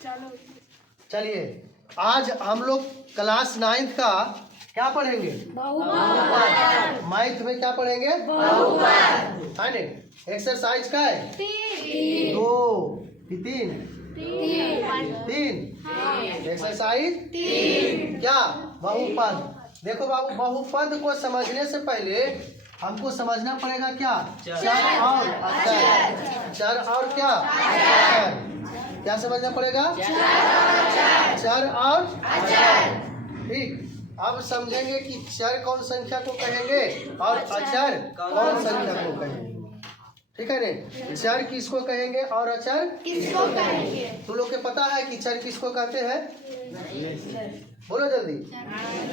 चलिए आज हम लोग क्लास 9th का क्या पढ़ेंगे? बहुपद। मैथ में क्या पढ़ेंगे? बहुपद। है नहीं? एक्सरसाइज का है 2 3 एक्सरसाइज 3 क्या? बहुपद। देखो बाबू, बहुपद को समझने से पहले हमको समझना पड़ेगा क्या? चर और अचर। चर और क्या? अचर। क्या समझना पड़ेगा? चर और अचर। ठीक, अब समझेंगे कि चर कौन संख्या को कहेंगे और अचर कौन संख्या को कहेंगे। ठीक है ने? चर किसको कहेंगे और अचर किसको कहेंगे? तुम लोग को पता है कि चर किसको कहते हैं? बोलो जल्दी।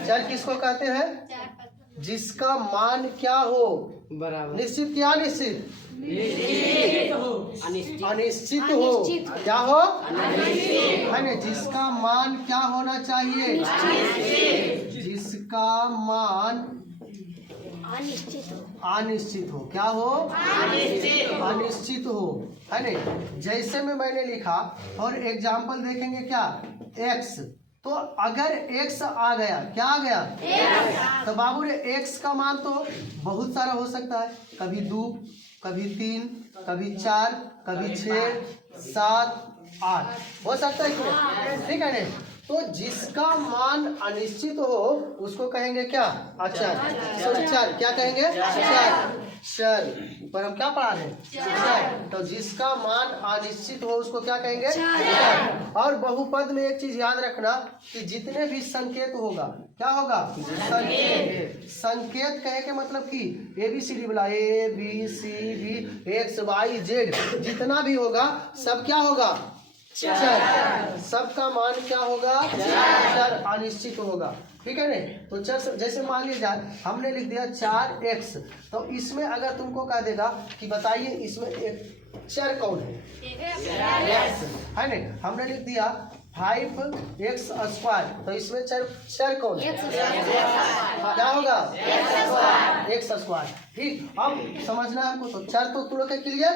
चर किसको कहते हैं? जिसका मान क्या हो? बराबर। निश्चित या अनिश्चित? अनिश्चित हो। क्या हो? है ना? जिसका मान क्या होना चाहिए? जिसका मान अनिश्चित हो। क्या हो? अनिश्चित हो। है ना? जैसे में मैंने लिखा और एग्जाम्पल देखेंगे क्या? x, तो अगर x आ गया, क्या आ गया? तो बाबू रे x का मान तो बहुत सारा हो सकता है, कभी 2, कभी 3, कभी 4, कभी 6, 7, 8 हो सकता है कि? ठीक है ने? तो जिसका मान अनिश्चित हो उसको कहेंगे क्या? अचर। चर क्या कहेंगे? चर। चर पर हम क्या पढ़ा रहे? चर। तो जिसका मान अनिश्चित हो उसको क्या कहेंगे? चर। और बहुपद में एक चीज याद रखना कि जितने भी संकेत होगा, क्या होगा? संकेत। संकेत कहे के मतलब कि ABCD बोला, ABCD XYZ जितना भी होगा सब क्या होगा? चर। सबका मान क्या होगा? चर। अनिश्चित होगा। ठीक है ने? तो चर जैसे मान लीजिए हमने लिख दिया 4x, तो इसमें अगर तुमको कह देगा कि बताइए इसमें एक चर कौन है? x है ने? हमने लिख दिया 5x², तो इसमें चर कौन है? क्या होगा? x²। ठीक, अब समझना है हमको, तो चर तो तुम लोग के क्लियर।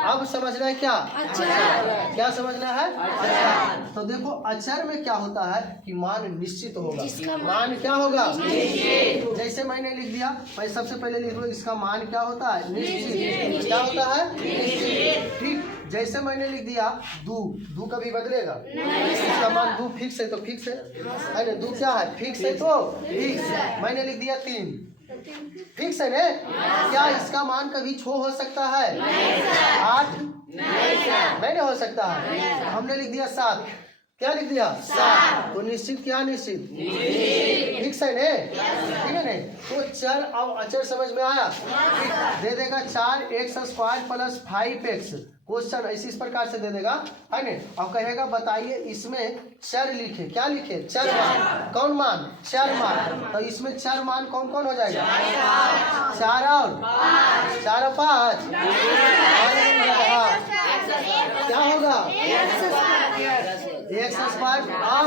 अब समझना है क्या? क्या समझना है? अचर। तो देखो अचर में क्या होता है कि मान निश्चित होगा। मान क्या होगा? जैसे मैंने लिख दिया, मैं सबसे पहले लिख लूँ इसका मान क्या होता है? निश्चित। क्या होता है? निश्चित। ठीक, जैसे मैंने लिख दिया 2 कभी बदलेगा? इसका मान 2 फिक्स है तो फिक्स है। 2 क्या है? फिक्स है तो फिक्स। मैंने लिख दिया 3 फिक्स है ने? क्या इसका मान कभी छो हो सकता है? 8 नहीं हो सकता है। हमने लिख दिया 7, क्या लिख दिया? 7, तो निश्चित क्या? निश्चित फिक्स है ने? ठीक है ने? तो चर और अचर समझ में आया? दे देगा 4x² + 5x, क्वेश्चन ऐसी इस प्रकार से दे देगा, है ने? और कहेगा बताइए इसमें चर लिखे। क्या लिखे? चर मान। कौन मान? चर मान। तो इसमें चर मान कौन कौन हो जाएगा? 4 और 5 क्या होगा? x² और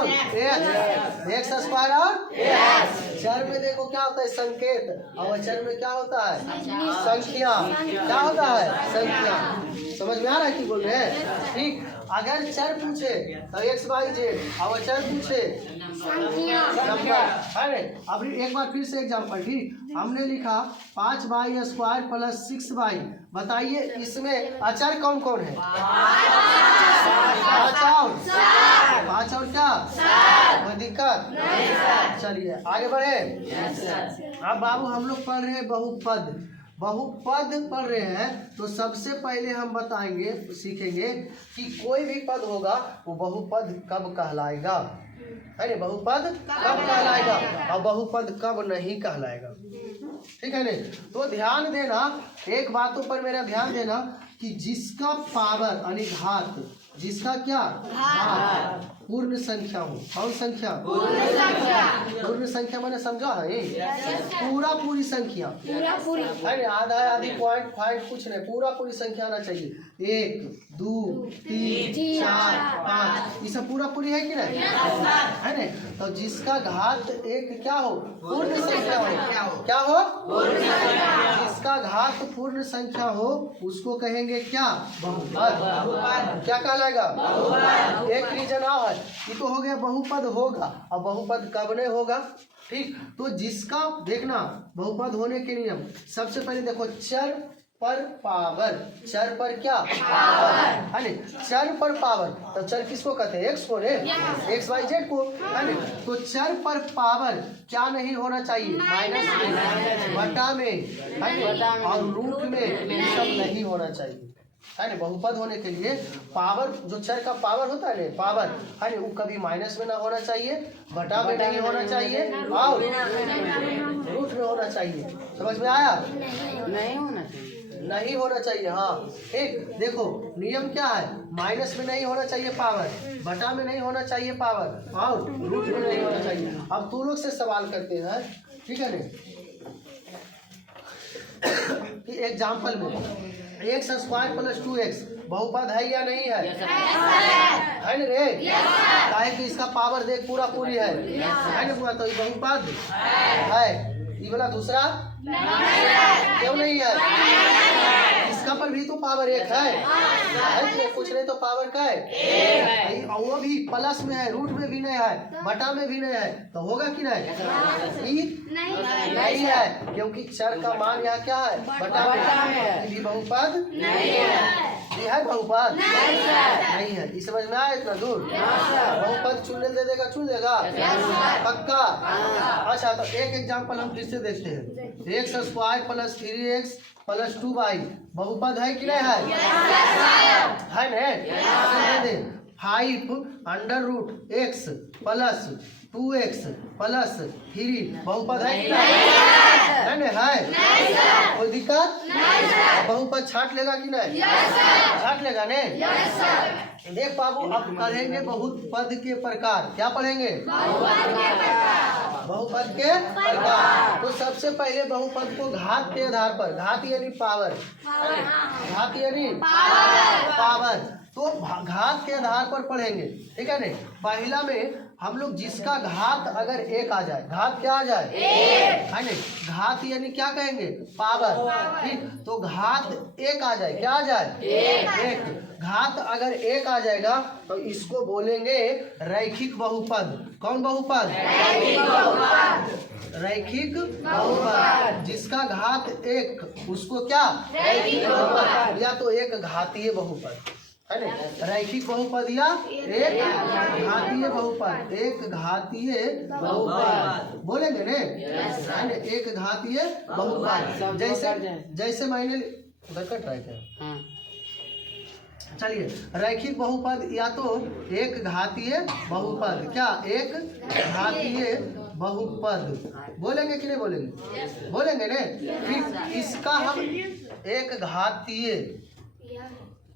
चर में देखो क्या होता है? संकेत। और अचर में क्या होता है? संख्या। क्या होता है? संख्या। समझ में आ रहा है कि बोल रहे हैं? ठीक, अगर चर पूछे तो XYZ और अचर पूछे अरे अभी एक बार फिर से एग्जाम्पल। ठीक, हमने लिखा 5y² + 6y, बताइए इसमें अचर कौन कौन है? 5 और क्या? कोई दिक्कत? चलिए आगे बढ़े। अब बाबू हम लोग पढ़ रहे हैं बहुपद। बहुपद पढ़ रहे हैं तो सबसे पहले हम बताएंगे, सीखेंगे कि कोई भी पद होगा वो बहुपद कब कहलाएगा, है ना? बहुपद कब कहलाएगा और बहुपद कब नहीं कहलाएगा। ठीक है ने? तो ध्यान देना, एक बातों पर मेरा ध्यान देना कि जिसका पावर यानी घात, जिसका क्या? घात पूर्ण संख्या हो। कौन संख्या? पूर्ण संख्या मैंने समझा है? पूरी संख्या है, आधा आधी पॉइंट फाइंट कुछ नहीं, पूरी संख्या आना चाहिए। 1 2 3 4 5 ये सब पूरा पूरी है कि नहीं है ना। तो जिसका घात एक क्या हो, पूर्ण संख्या हो, क्या हो, जिसका घात पूर्ण संख्या हो उसको कहेंगे क्या, बहुपद। क्या कहलाएगा, एक रीजन और है, ये तो हो गया बहुपद होगा। अब बहुपद कब नहीं होगा, ठीक। तो जिसका देखना बहुपद होने के नियम, सबसे पहले देखो चर पर पावर, चर पर क्या पावर है ना, चर पर पावर। तो चर किसको कहते हैं, एक्स को ने, एक्स वाई जेड को है ना। तो चर पर पावर क्या नहीं होना चाहिए, माइनस में, बटा में है ना, और रूट में, ये सब नहीं होना चाहिए है ना। बहुपद होने के लिए पावर, जो चर का पावर होता है ना, पावर है ना, वो कभी माइनस में ना होना चाहिए, बटा में नहीं होना चाहिए, और रूट में होना चाहिए। समझ में आया, नहीं होना चाहिए, नहीं होना चाहिए। हाँ ठीक, देखो नियम क्या है, माइनस में नहीं होना चाहिए पावर, बटा में नहीं होना चाहिए पावर, और रूट में नहीं होना चाहिए। अब तू लोग से सवाल करते हैं, ठीक है ना, कि एग्जाम्पल में एक्स स्क्वायर प्लस 2x बहुपद है या नहीं है, है ना रे, काहे कि इसका पावर देख पूरा पूरी है ना पूरा, तो ये बहुपद है। ये वाला दूसरा क्यों नहीं है, इसका पर भी तो पावर एक है, कुछ नहीं तो पावर का है, और वो भी प्लस में है, रूट में भी नहीं है, बटा में भी नहीं है, तो होगा कि नहीं, नहीं है, क्योंकि चर का मान यहाँ क्या है, बटा में है, भी बहुपद नहीं है, ये है बहुपद नहीं है। ये समझ में आया इतना दूर, बहुपद चुनने दे देगा, चुन देगा पक्का। अच्छा तो एक एग्जांपल हम फिर से देखते हैं, x square plus 3x plus 2y बहुपद है कि नहीं है ना। 5 under root X plus 2x plus 3 बहुपद है कि नहीं है, कोई दिक्कत, बहुपद छाट लेगा कि नहीं, छाट लेगा ने। देख बाबू अब पढ़ेंगे बहुपद के प्रकार, क्या पढ़ेंगे, बहुपद के प्रकार। तो सबसे पहले बहुपद को घात के आधार पर, घात यानी पावर, घात यानी पावर, तो घात के आधार पर पढ़ेंगे, ठीक है ना। पहला में हम लोग जिसका घात अगर एक आ जाए, घात क्या आ जाए, है ना, घात यानी क्या कहेंगे, पावर, ठीक। तो घात एक आ जाए, क्या आ जाए, एक। घात अगर एक आ जाएगा तो इसको बोलेंगे रैखिक बहुपद। कौन बहुपद, रैखिक बहुपद। जिसका घात एक उसको क्या, रैखिक बहुपद, या तो एक घातीय बहुपद है ना, रैखिक बहुपद या एक घातीय बहुपद, एक घातीय बहुपद बोलेंगे ने, है ना, एक घातीय बहुपद। जैसे मैंने उधर कट रहा है, चलिए रैखिक बहुपद या तो एक घातीय बहुपद, क्या एक घातीय बहुपद बोलेंगे कि नहीं बोलेंगे, बोलेंगे ने। फिर इसका हम एक घातीय,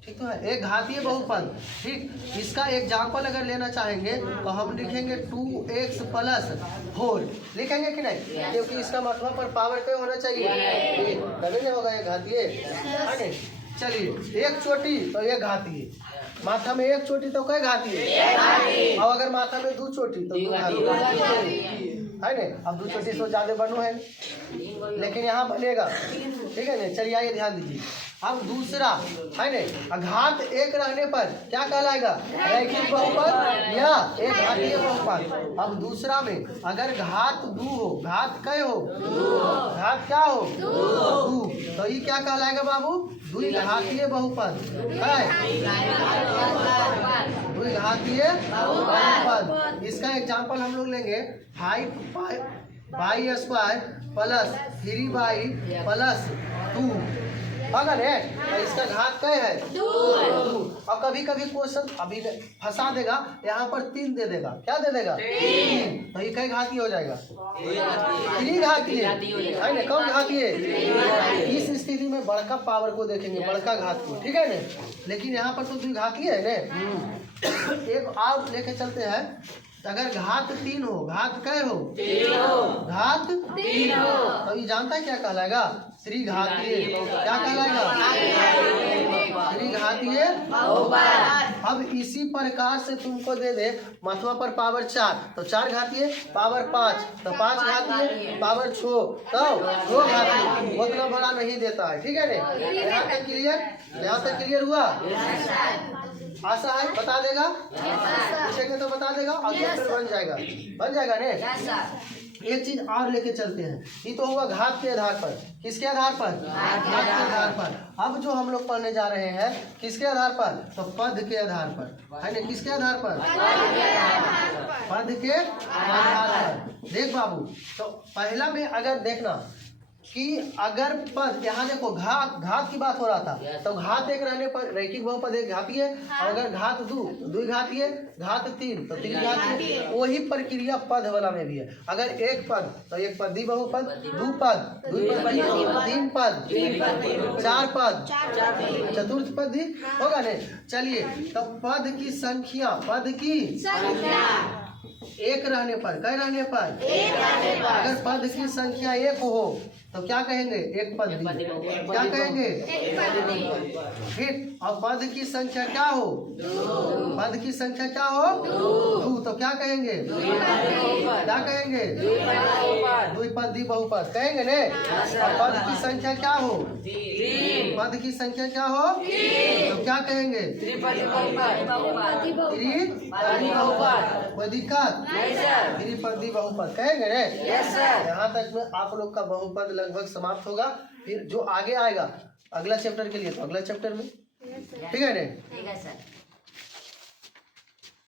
ठीक तो है, एक घातीय बहुपद, ठीक। इसका एग्जाम्पल अगर लेना चाहेंगे तो हम लिखेंगे 2x प्लस 4 लिखेंगे कि नहीं, क्योंकि इसका मतलब पर पावर क्या होना चाहिए, तभी नहीं होगा ये घातीय। चलिए एक चोटी तो एक घातीय, माथा में एक चोटी तो कई घातीय, और अगर माथा में 2 चोटी तो 2 घातीय है ना। अब 2 चोटी से ज्यादा बनू है, लेकिन यहाँ बनेगा, ठीक है ना। चलिए आइए ध्यान दीजिए। अब दूसरा है ना, घात एक रहने पर क्या कहलाएगा, रैखिक बहुपद या एक घातीय बहुपद। अब दूसरा में अगर घात 2 हो, घात कै हो, घात क्या हो, 2, तो ये क्या कहलाएगा बाबू, द्विघातीय बहुपद, द्विघातीय बहुपद। इसका एग्जाम्पल हम लोग लेंगे 5y square plus 3y plus 2 अगर है तो इसका घात क्या है, 2। और कभी कभी क्वेश्चन अभी फंसा देगा, यहाँ पर 3 दे देगा, क्या दे देगा, 3, तो ये कई घाती हो जाएगा, 3 घाती है ना, कौन घाती है। इस स्थिति में बड़का पावर को देखेंगे, बड़का घात को, ठीक है ना। लेकिन यहाँ पर तो 2 घाती है ना। एक और लेके चलते हैं, अगर घात 3 हो, घात कै हो, घात 3 हो, तो ये जानता है क्या कहलाएगा? त्रिघातीय। क्या कहलाएगा? त्रिघातीय बहुपद। अब इसी प्रकार से तुमको दे दे मथुआ पर पावर 4 तो 4 घातीय, पावर 5 तो 5 घातीय, पावर 6 तो 2 घातीय। उतना बड़ा नहीं देता है, ठीक है ने? यहाँ तक क्लियर? यहाँ तक क्लियर हुआ? आशा है बता देगा, पूछेंगे तो बता देगा और चैप्टर बन जाएगा ने? एक चीज और लेके चलते हैं। ये तो हुआ घात के आधार पर। किसके आधार पर? घात के आधार पर। अब जो हम लोग पढ़ने जा रहे हैं किसके आधार पर? तो पद के आधार पर, है ना? किसके आधार पर? पद के आधार पर। देख बाबू, तो पहला में अगर देखना कि अगर पद, यहाँ देखो घात की बात हो रहा था, तो घात एक रहने पर रैखिक बहुपद एक घातीय, और अगर घात 2 घातीय, घात 3 तो 3 घातीय। वही प्रक्रिया पद वाला में भी है। अगर एक पद तो एक पदी बहुपद, 2 पद 2 पद, 3 पद 4 पद चतुर्थ पद ही होगा ने? चलिए, तो पद की संख्या एक रहने पर, कै रहने पर? अगर पद की संख्या 1 हो तो क्या कहेंगे? एक पद। क्या कहेंगे? फिर और पद की संख्या क्या हो? पद की संख्या क्या हो? 2 तो क्या कहेंगे? क्या कहेंगे? द्विपदी बहुपद कहेंगे ने? और पद की संख्या क्या हो? पद की संख्या क्या हो? तो क्या कहेंगे? त्रिपदी बहुपद। कोई दिक्कत? त्रिपदी बहुपद कहेंगे ने? यहाँ तक में आप लोग का बहुपद लगभग समाप्त होगा। फिर जो आगे आएगा अगला चैप्टर के लिए तो अगला चैप्टर में, ठीक है ने? ठीक है सर।